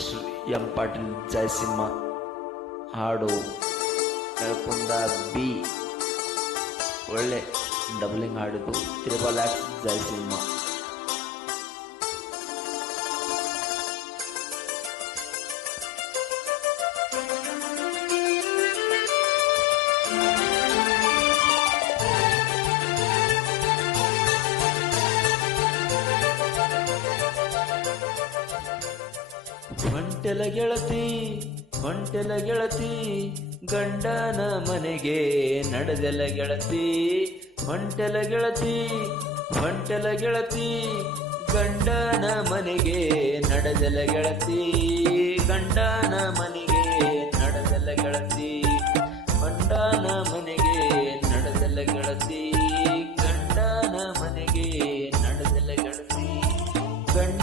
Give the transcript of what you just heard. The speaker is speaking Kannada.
Mister M Patil Jayasimha. ಹಾಡು ನೆಲಕೊಂಡ ಬಿ. ಒಳ್ಳೆ ಡಬ್ಲಿಂಗ್ ಹಾಡಿದ್ದು ತ್ರಿಬಲ್ ಜಯಸಿಂಹ. ಹೊಂಟೆಲ ಗೆಳತಿ ಹೊಂಟೆಲ ಗೆಳತಿ ಗಂಡನ ಮನೆಗೆ ನಡೆದೆಲ ಗೆಳತಿ. ಹೊಂಟೆಲ ಗೆಳತಿ ಹೊಂಟೆಲ ಗೆಳತಿ ಗಂಡನ ಮನೆಗೆ ನಡೆದೆಲ ಗೆಳತಿ. ಗಂಡನ ಮನೆಗೆ ನಡೆದೆಲ ಗೆಳತಿ.